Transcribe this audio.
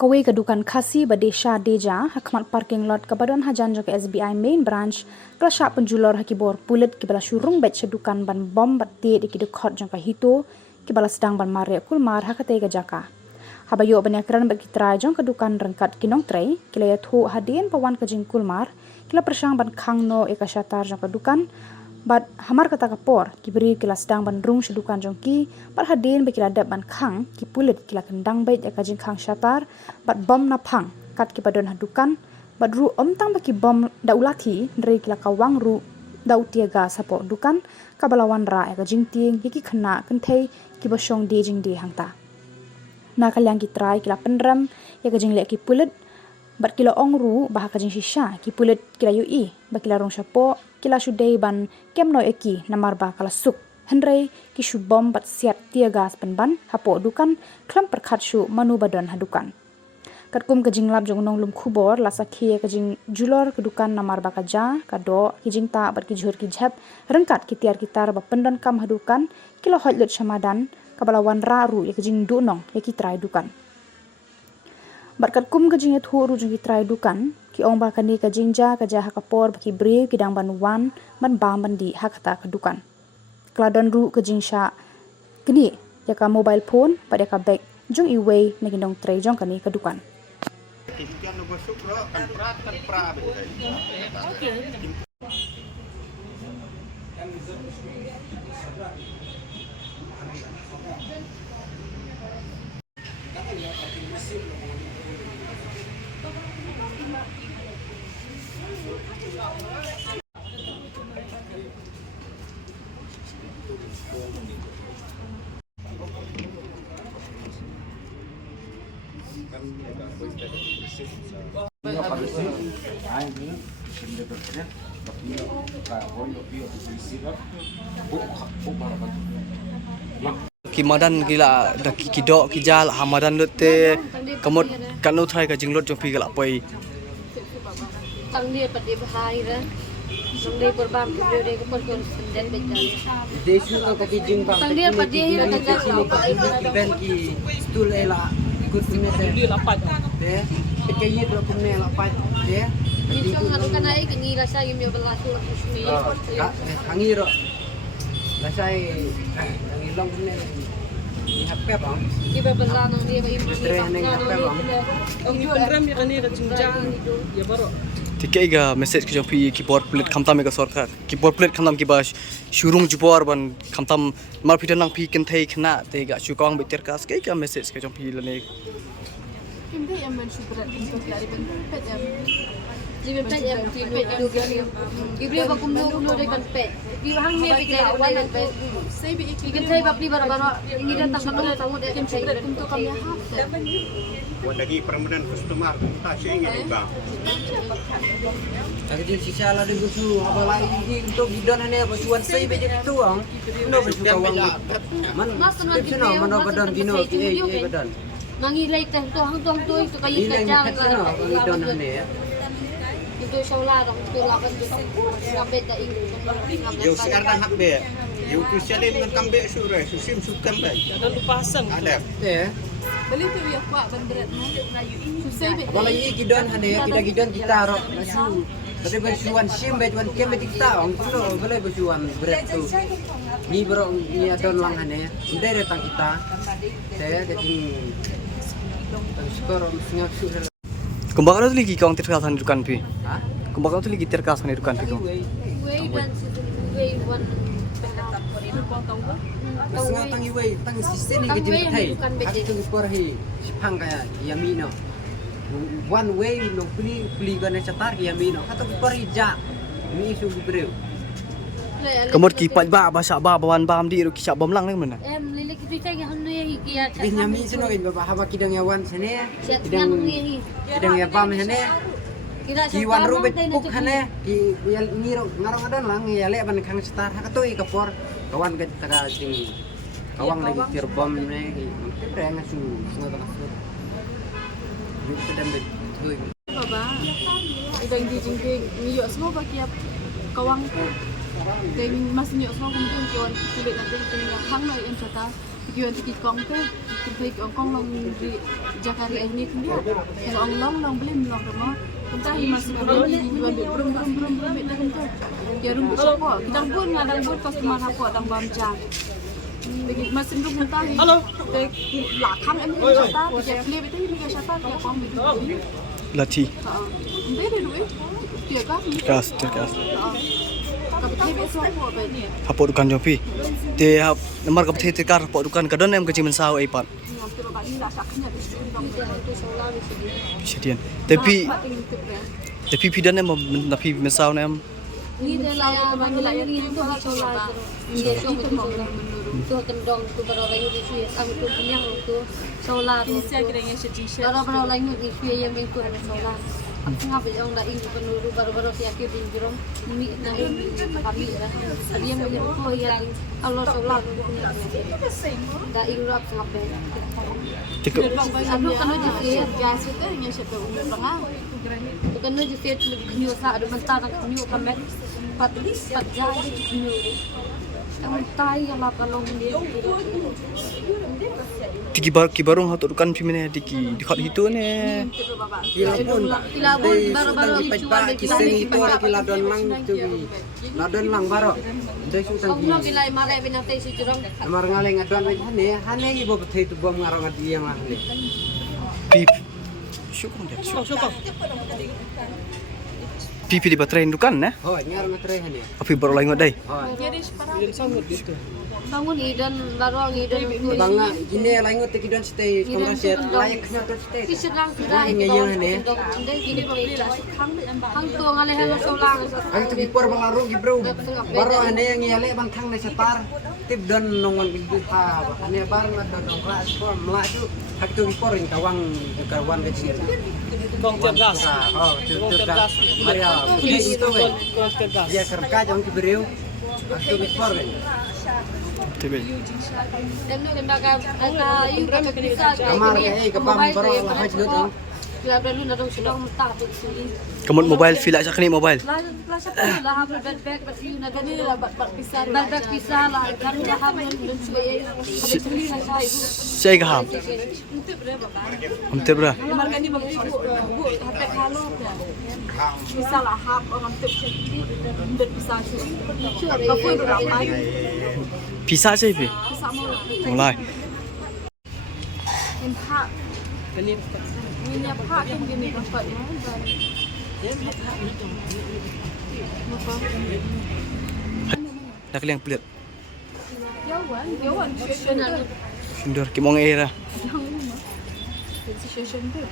Kawai kedukan Khasi Badesha Deja hakmat parking lot kebadan hajan ke SBI main branch kelasyak penjulur hakibor pulit kibala syurung bet sedukan ban bom batte di kidekot jangka hito kibala sedang ban mare kulmar hakate gajaka. Habayo banyakran bagi trai jang kedukan rengkat kinong trai kila yathu hadien pawan kejing kulmar kila persang ban khangno ekasyatar jang kedukan bat hamar kata kapor kiberi kila sedang ban rung sedukan jongki bat hadin bekila dap ban khang ki pulit kila kendang bait ekajing khang syatar bat bom napang kat ki padon hadukan bat ru omtang baki bom daulati dari kila kawang ru dau tiaga sapo dukan kabalawan ra ekajing ting ki khana kenthei ki bosong de jing de hangta na kalyang ki trai kila pendram ekajing le ki pulit bat kila ongru bah kajing shisha ki pulit kila yui bakila rong syapo kila sudai ban kemno eki namar ba kala suk hendrei ki shu bom bat siat tiagas penban hapo dukan klam perkhat shu manu badon hadukan katkum kajing lab jong nong lum khubor lasakhi kajing julor kedukan namar ba kaja kado kijing ta bat ki jhur ki jhap rengkat ki tiar kitar ba pendan kam hadukan kilo hotlut shamadan kabalawan raru ya kajing dunong ya ki trai dukan Barkat kum kajing ethu ru jung trai dukan ki ong ba kani kajing ja kaja hakapor baki brew kidang ban wan ban bam ban di hakata kedukan kladon ru kajing sha kini ya ka mobile phone pada ka bag jung iway na ginong trai jong kani kedukan Kimadan gila dak kidok kijal hamadan lote kamot kanu try ka jinglot jong pi gala poi tăng niên bật đi hai đó trong đây bờ bám cái điều đây có con senden bây giờ देश में तो की जिंग tăng niên bật đi là tăng niên event की स्टूल एला कुछ में से दे के ये तो तुमने ला पाई दे như trong hàng cái này cái gì là sao nhiều bala số là số hàng ये रो là sai hàng ये long तुमने hấp pep không cái bờ bala nó đi vào Ang yu ram ya kanira jungjang ya baro. tikai ga message ki jong pi keyboard plate khamtam me ga sarkar keyboard plate khamtam ki ba shurung jupor ban khamtam mar pitan nang pi ken thei khna te ga chu kong beter kas kai ga message ki jong pi lane Hindi yang mensyukuran untuk dari bentuk yang đi bên tay em thì về được cái điều mà cũng nô đây bằng pet đi hang mẹ bị cái quay lên pet saya bi đi cái thay bắp đi bara bara ini dah tak kamu tahu deh yang saya untuk kami hafal. Buat lagi permanent customer tak sih ingin bang. Tapi di sisa lah di busu apa lagi untuk bidon ini basuan saya beje tu ang no besu kawang man itu no man badon gino badon mangilay teh tu hang tu itu kayu ini yang kacang no bidon ini ya itu shola dong itu lawan tu sampai dah Yo sekarang hak be. Yo kusialin dengan kambe sure, susim sukam be. Ada lupasan. Ada. ya Beli tu ya kuat berat na yu saya bi apa lagi gidon hane kita gidon kita ro nasu tapi basuan sim bejuan kem kita ang kuno boleh basuan berat tu ni bro ni adon lang hane udah datang kita saya jadi skor ngak sur kumbak tu lagi kong terkas han dukan pi ha kumbak tu lagi terkas han dukan pi kong way one Masnga tangi wei tang sisen ni gejim thai aku tu por hi sipang kaya yamino one way no pli gane chatar yamino kata por hi ja ni su breu kamot ki pat ba ba sa ba bawan bam di ru ki sa bom lang nang mana em lili kita cakap hendak yang hikia Bin yami sino gin baba haba kidang yawan sene siat kidang yang yang kidang ya bam sene kita ki wan rubet puk hane ki yal ngiro ngarong adon lang ya le ban kang star hakatu i kapor kawan ke taga sing kawang lagi tir bom ne ki kita yang su singa ta su yu sedam bet tu baba. Dan di jengking ni yo semua bagi kawang tu. Dari masih yo semua kumpul kawan kulit nanti yang hang na yang cerita Tujuan pergi kong tu, pergi kong long di Jakarta ini tu dia. Yang long beli long rumah. Entah masih belum jual belum itu tu. Dia rumah siapa? Kita pun ngadang pun customer apa dang bamja. Bagi masih belum entah. Halo. Lakam em ni siapa? Dia beli itu ni siapa? Dia kong itu. Lati. Entah dia duit. Dia kan. Terkas. Kapten besok apa ni? Hapo dukan jom pi. Te hap nomor ka pthi kar hapo dukan kadon em kecil mensau ai pat. Yang terbaik ni lah saknya di sini dong itu solar di sini. Sedian. Tapi pidan em napi mensau em. Ni dia lah manggil ini tu solar. Dia tu tu kendong tu baru lagi di sini sama tu punya tu solar tu. Saya kira yang sedih. Baru lagi di sini yang itu ada solar. Aku ngapain orang dah ingin penuru baru si aku binjrom mi dah kami lah. Ada yang menyebut yang Allah solar dah ingin rap ngapain. Aduh kan jadi Biasa tu yang siapa umur tengah. bukan aja saya kenyu sa ada mentah nak kenyu kamet pat jadi kenyu. Ang tay yang lapalong dia. Tiki barong hato dukan pi mene di khot hitu ne. Kilapun baru pajpa kiseng itu kiladon lang tu ladon lang baro dai su tang Kung bilay mare binatay si Jerome. amar ngaleng adon hane ibo bethe tu bom ngarong adi yang ahli Pi syukong dia. Syukong. Pipi di baterai dukan ne. ho ngarong atre hane Api baru lai ngodai. ho Bangun idan baru idan banga gine laingot teki don stay komrasiat layak nya to stay Kiserang Nah, ingin yang ini. Gini hang tuang ale halo solang. ang tu bipor balaru gibro baro hane yang yale bang thang na setar tip don nongon ha hane bar na don kelas ko mla tu hak tu bipor in kawang kecil Kong cerdas. oh cerdas Maria itu dia kerja jam kibriu hak tu bipor Tebe. Dan nu lembaga aka Indra bisa kamar ke kabam baro la haj dong Bila dulu na dong sidang mentah tu sini. Kamot mobile fila sakni mobile. Lah siapa lah habis bag pasti na gani lah bag pisah. Bag pisah lah kan lah habis dun suai. Habis beli saya ibu. Saya gaham. Untuk berapa kan? Amter bra. Marga ni bagi bu HP halo ya. Bisa lah hap orang tip untuk bisa sih. Kau pun berapa? Pisa sai pi. Bisa mau. Mulai. Yang hak minyak hak yang gini dapat dan Dak liang pelit. Yawan situation Sundur ki mong era. situation tu.